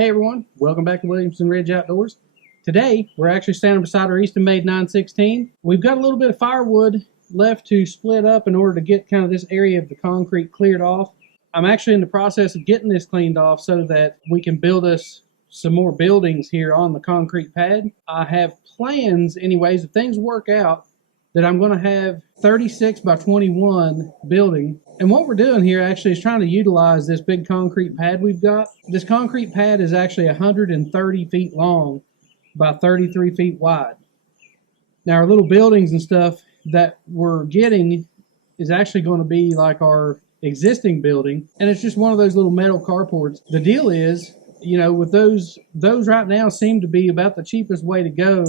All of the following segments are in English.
Hey everyone, welcome back to Williamson Ridge Outdoors. Today, we're actually standing beside our EastonMade 916. We've got a little bit of firewood left to split up in order to get kind of this area of the concrete cleared off. I'm actually in the process of getting this cleaned off so that we can build us some more buildings here on the concrete pad. I have plans, anyways, if things work out, that I'm going to have 36 by 21 building. And what we're doing here actually is trying to utilize this big concrete pad we've got. This concrete pad is actually 130 feet long by 33 feet wide. Now our little buildings and stuff that we're getting is actually going to be like our existing building, and it's just one of those little metal carports. The deal is, you know, with those right now seem to be about the cheapest way to go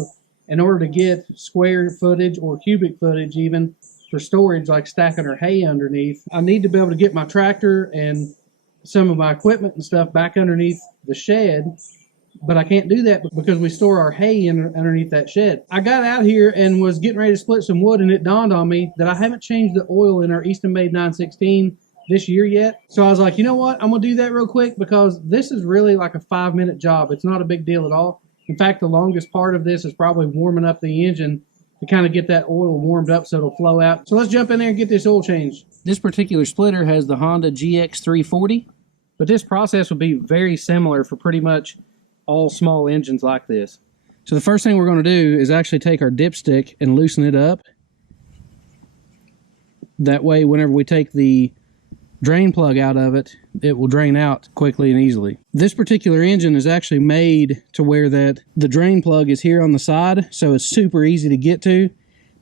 in order to get square footage or cubic footage even for storage, like stacking our hay underneath. I need to be able to get my tractor and some of my equipment and stuff back underneath the shed, but I can't do that because we store our hay underneath that shed. I got out here and was getting ready to split some wood, and it dawned on me that I haven't changed the oil in our EastonMade 916 this year yet. So I was like, you know what? I'm going to do that real quick because this is really like a 5-minute job. It's not a big deal at all. In fact, the longest part of this is probably warming up the engine to kind of get that oil warmed up so it'll flow out. So let's jump in there and get this oil changed. This particular splitter has the Honda GX340, but this process would be very similar for pretty much all small engines like this. So the first thing we're going to do is actually take our dipstick and loosen it up. That way, whenever we take the drain plug out of it, it will drain out quickly and easily. This particular engine is actually made to where that the drain plug is here on the side, so it's super easy to get to.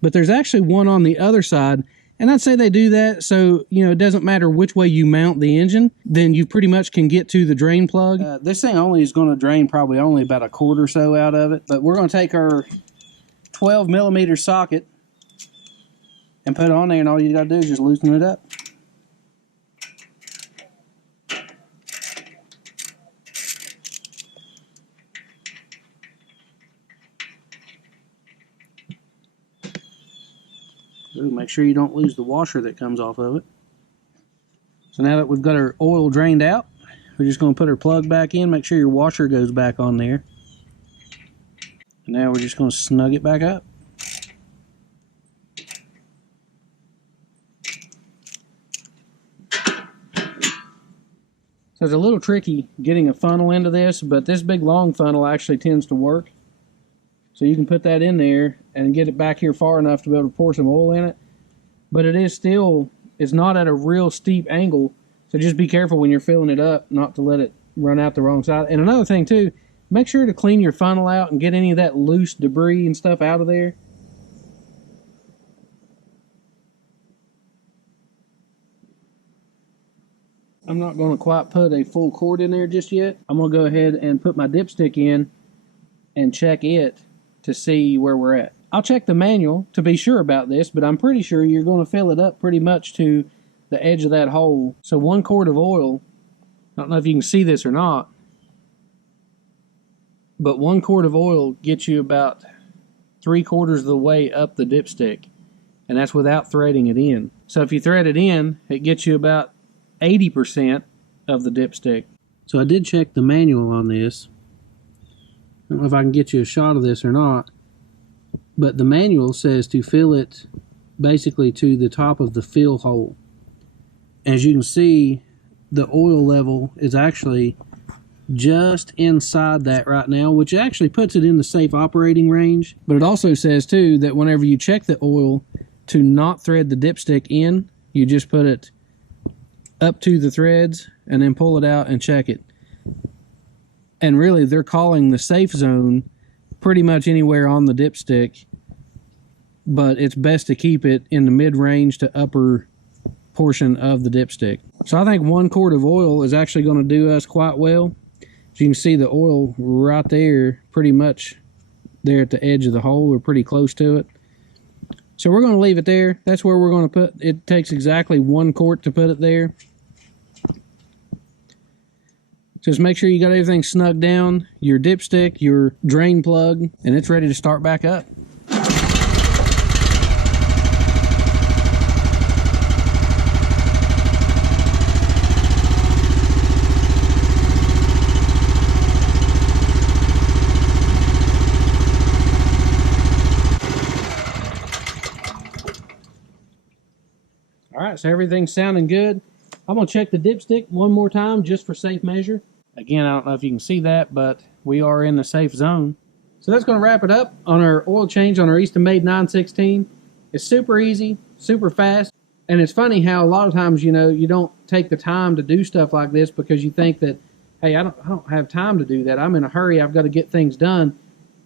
But there's actually one on the other side, and I'd say they do that so, you know, it doesn't matter which way you mount the engine, then you pretty much can get to the drain plug. This thing only is going to drain probably only about a quart or so out of it, but we're going to take our 12 millimeter socket and put it on there, and all you got to do is just loosen it up. Ooh, make sure you don't lose the washer that comes off of it. So now that we've got our oil drained out, we're just going to put our plug back in, make sure your washer goes back on there. And now we're just going to snug it back up. So it's a little tricky getting a funnel into this, but this big long funnel actually tends to work. So you can put that in there and get it back here far enough to be able to pour some oil in it. But it is still, it's not at a real steep angle. So just be careful when you're filling it up not to let it run out the wrong side. And another thing too, make sure to clean your funnel out and get any of that loose debris and stuff out of there. I'm not going to quite put a full cord in there just yet. I'm going to go ahead and put my dipstick in and check it to see where we're at. I'll check the manual to be sure about this, but I'm pretty sure you're going to fill it up pretty much to the edge of that hole. So 1 quart of oil, I don't know if you can see this or not, but 1 quart of oil gets you about 3/4 of the way up the dipstick, and that's without threading it in. So if you thread it in, it gets you about 80% of the dipstick. So I did check the manual on this. I don't know if I can get you a shot of this or not, but the manual says to fill it basically to the top of the fill hole. As you can see, the oil level is actually just inside that right now, which actually puts it in the safe operating range. But it also says too that whenever you check the oil, to not thread the dipstick in, you just put it up to the threads and then pull it out and check it. And really, they're calling the safe zone pretty much anywhere on the dipstick, but it's best to keep it in the mid-range to upper portion of the dipstick. So I think 1 quart of oil is actually going to do us quite well. As you can see, the oil right there, pretty much there at the edge of the hole, we're pretty close to it. So we're going to leave it there. That's where we're going to put it. It takes exactly 1 quart to put it there. Just make sure you got everything snugged down, your dipstick, your drain plug, and it's ready to start back up. Alright, so everything's sounding good. I'm going to check the dipstick one more time just for safe measure. Again, I don't know if you can see that, but we are in the safe zone. So that's going to wrap it up on our oil change on our EastonMade 916. It's super easy, super fast, and it's funny how a lot of times, you know, you don't take the time to do stuff like this because you think that, hey, I don't have time to do that. I'm in a hurry. I've got to get things done.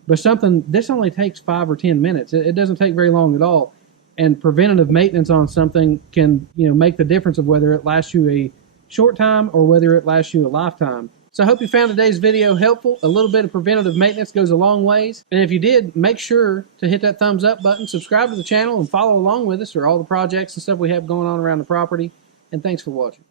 But this only takes 5 or 10 minutes. It doesn't take very long at all. And preventative maintenance on something can, you know, make the difference of whether it lasts you a short time or whether it lasts you a lifetime. So I hope you found today's video helpful. A little bit of preventative maintenance goes a long ways. And if you did, make sure to hit that thumbs up button, subscribe to the channel, and follow along with us for all the projects and stuff we have going on around the property. And thanks for watching.